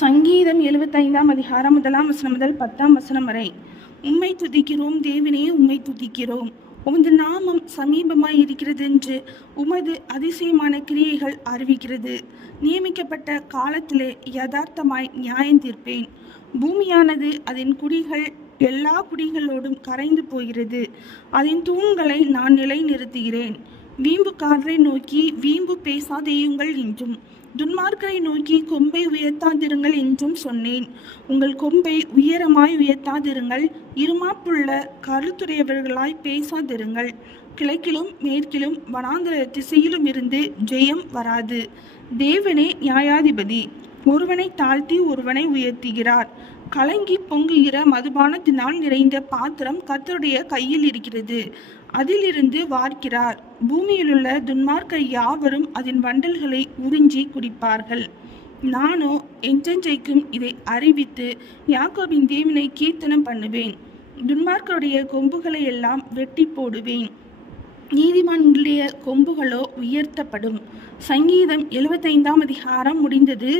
சங்கீதம் 75ஆம் அதிகாரம் 1ஆம் வசனம் முதல் 10ஆம் வசனம் வரை. உம்மை துதிக்கிறோம் தேவனே, உம்மை துதிக்கிறோம். உமது நாமம் சமீபமாய் இருக்கிறது என்று உமது அதிசயமான கிரியைகள் அறிவிக்கிறது. நியமிக்கப்பட்ட காலத்திலே யதார்த்தமாய் நியாயம் தீர்ப்பேன். பூமியானது அதன் குடிகள் எல்லா குடிகளோடும் கரைந்து போகிறது. அதன் தூண்களை நான் நிலைநிறுத்துகிறேன். வீம்புக்காரரை நோக்கி வீம்பு பேசாதேயுங்கள் என்றும் துன்மார்க்கரை நோக்கி கொம்பை உயர்த்தாதிருங்கள் என்றும் சொன்னேன். உங்கள் கொம்பை உயரமாய் உயர்த்தாதிருங்கள், இருமாப்புள்ள கருத்துடையவர்களாய் பேசாதிருங்கள். கிழக்கிலும் மேற்கிலும் வனாந்தர திசையிலும் இருந்து ஜெயம் வராது. தேவனே நியாயாதிபதி, ஒருவனை தாழ்த்தி ஒருவனை உயர்த்துகிறார். கலங்கி பொங்குகிற மதுபானத்தினால் நிறைந்த பாத்திரம் கர்த்தருடைய கையில் இருக்கிறது, அதிலிருந்து வார்க்கிறார். பூமியிலுள்ள துன்மார்க்கர் யாவரும் அதன் வண்டல்களை உறிஞ்சி குடிப்பார்கள். நானோ என்றென்றைக்கும் இதை அறிவித்து யாக்கோபின் தேவனை கீர்த்தனம் பண்ணுவேன். துன்மார்க்கருடைய கொம்புகளை எல்லாம் வெட்டி போடுவேன், நீதிமான்களுடைய கொம்புகளோ உயர்த்தப்படும். சங்கீதம் 75ஆம் அதிகாரம் முடிந்தது.